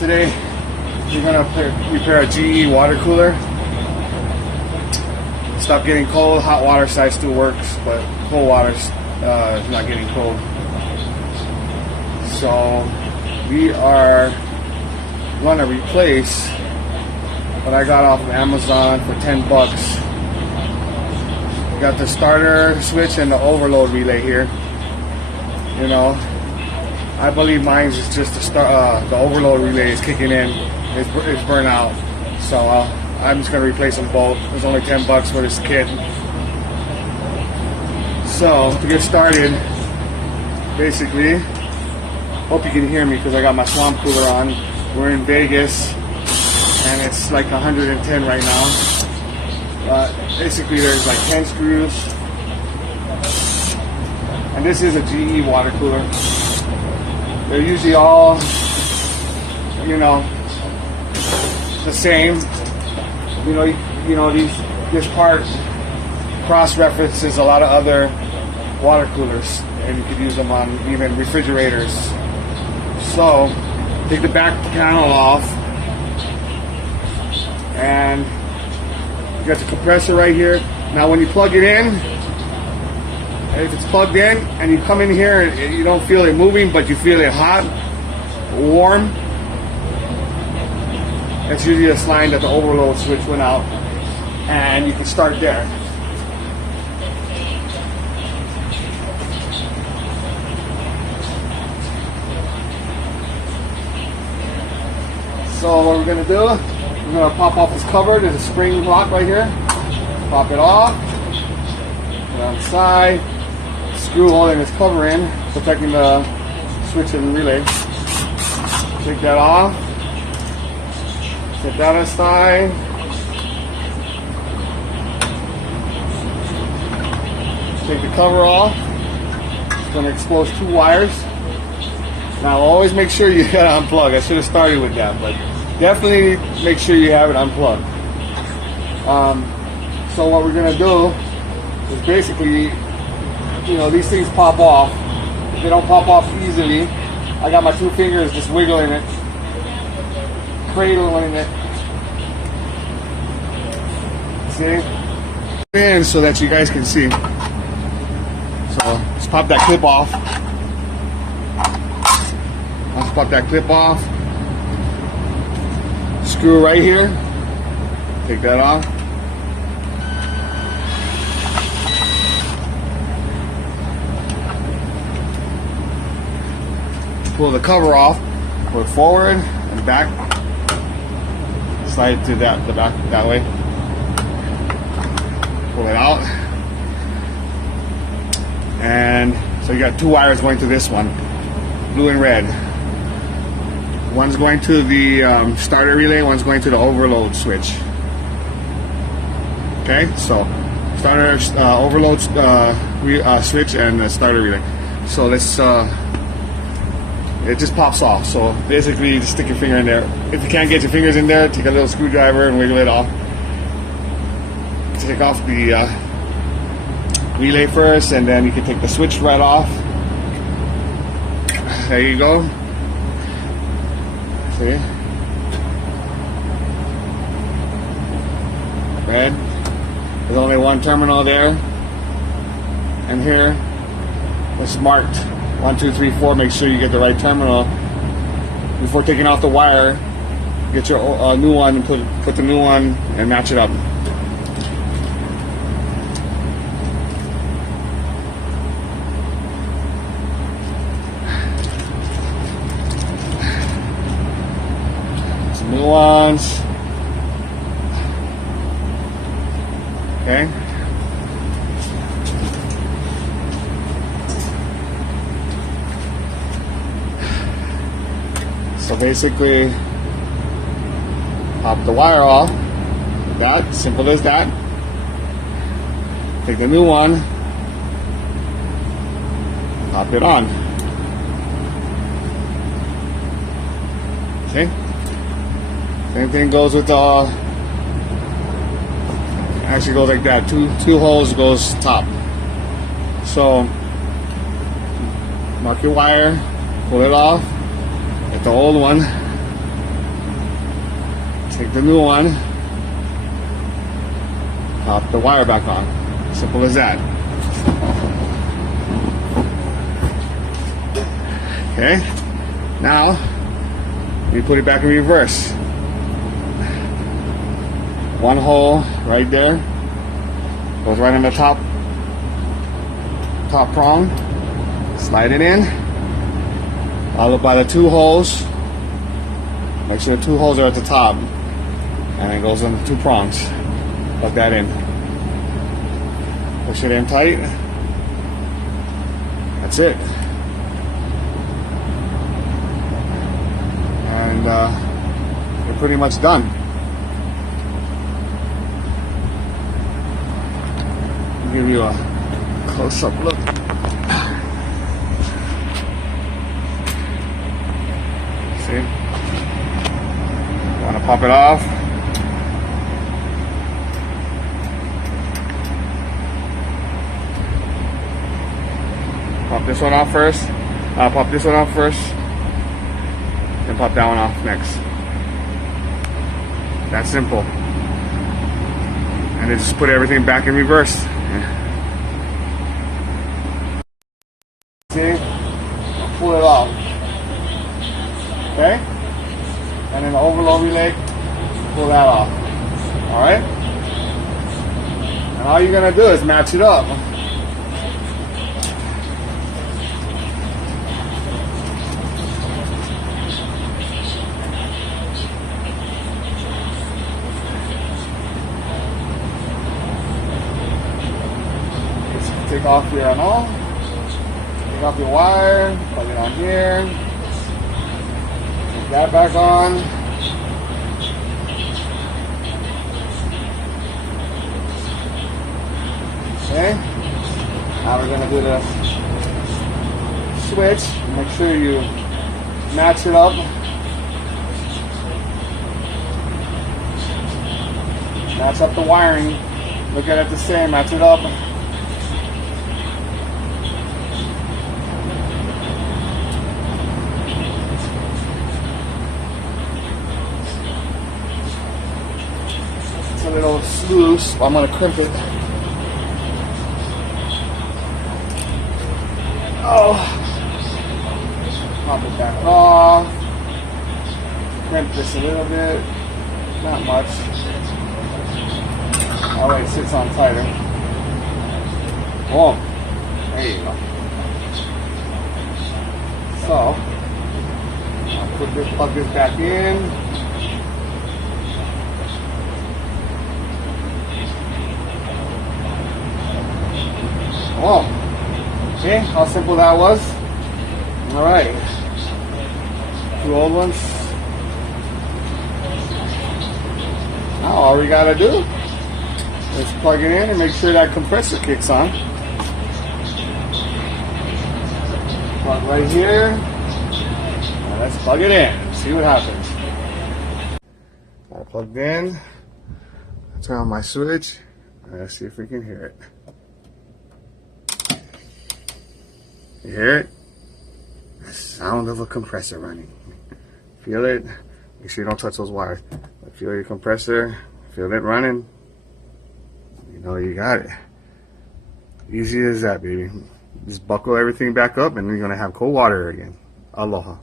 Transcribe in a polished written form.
Today we're gonna repair a GE water cooler. Stop getting cold. Hot water side still works, but cold water is not getting cold. So we are gonna replace what I got off of Amazon for 10 bucks. We got the starter switch and the overload relay here. You know, I believe mine is just the overload relay is kicking in. It's burnt out. So I'm just gonna replace them both. It's only 10 bucks for this kit. So to get started, basically, hope you can hear me because I got my swamp cooler on. We're in Vegas and it's like 110 right now. But basically there's like 10 screws. And this is a GE water cooler. They're usually all, you know, the same. This part cross-references a lot of other water coolers, and you could use them on even refrigerators. So, take the back panel off, and you got the compressor right here. Now, when you plug it in, if it's plugged in and you come in here, you don't feel it moving, but you feel it hot, warm. That's usually a sign that the overload switch went out, and you can start there. So what we're going to do, we're going to pop off this cover. There's a spring lock right here. Pop it off. Put it on the side. Screw holding this cover in, protecting the switch and relay. Take that off. Set that aside. Take the cover off. It's going to expose 2 wires. Now always make sure you got it unplugged. I should have started with that, but definitely make sure you have it unplugged. So what we're going to do is basically, these things pop off. If they don't pop off easily, I got my 2 fingers just wiggling it, cradling it. See? And so that you guys can see. So let's pop that clip off. Let's pop that clip off. Screw right here. Take that off. Pull the cover off. Put it forward and back. Slide it to the back that way. Pull it out. And so you got 2 wires going to this one, blue and red. One's going to the starter relay, one's going to the overload switch. Okay, so starter overload switch and the starter relay. So let's it just pops off. So basically you just stick your finger in there. If you can't get your fingers in there, take a little screwdriver and wiggle it off. Take off the relay first, and then you can take the switch right off. There you go. See? Red. There's only one terminal there. And here, it's marked 1, 2, 3, 4. Make sure you get the right terminal. Before taking off the wire, get your new one and put the new one and match it up. New ones. Okay. So basically, pop the wire off. That simple as that. Take the new one. Pop it on. Okay. Same thing goes with the, actually goes like that, two holes goes top. So mark your wire, pull it off, get the old one, Take the new one, pop the wire back on. Simple as that. Okay, now we put it back in reverse. One hole right there goes right in the top prong. Slide it in, followed by the two holes. Make sure the two holes are at the top, and it goes on the two prongs. Plug that in. Push it in tight. That's it. And you're pretty much done. I'll give you a close-up look. See? Want to pop it off? Pop this one off first. Pop this one off first. Then pop that one off next. That's simple. And then just put everything back in reverse. See? I'll pull it off. Okay? And then the overload relay, pull that off. Alright? And all you're gonna do is match it up. Take off your all. Take off your wire, plug it on here. Put that back on. Okay. Now we're going to do the switch. Make sure you match it up. Match up the wiring. Look at it the same. Match it up. It's a little loose. I'm going to crimp it. Oh, pop it back off. Crimp this a little bit. Not much. Alright, it sits on tighter. Boom. There you go. So, I'll plug this back in. Oh, okay, how simple that was. Alright, two old ones. Now all we gotta do is plug it in and make sure that compressor kicks on. Plug right here. Now let's plug it in and see what happens. All plugged in. Turn on my switch. Let's see if we can hear it. You hear it? The sound of a compressor running. Feel it? Make sure you don't touch those wires. But feel your compressor. Feel it running. You know you got it. Easy as that, baby. Just buckle everything back up and you're going to have cold water again. Aloha.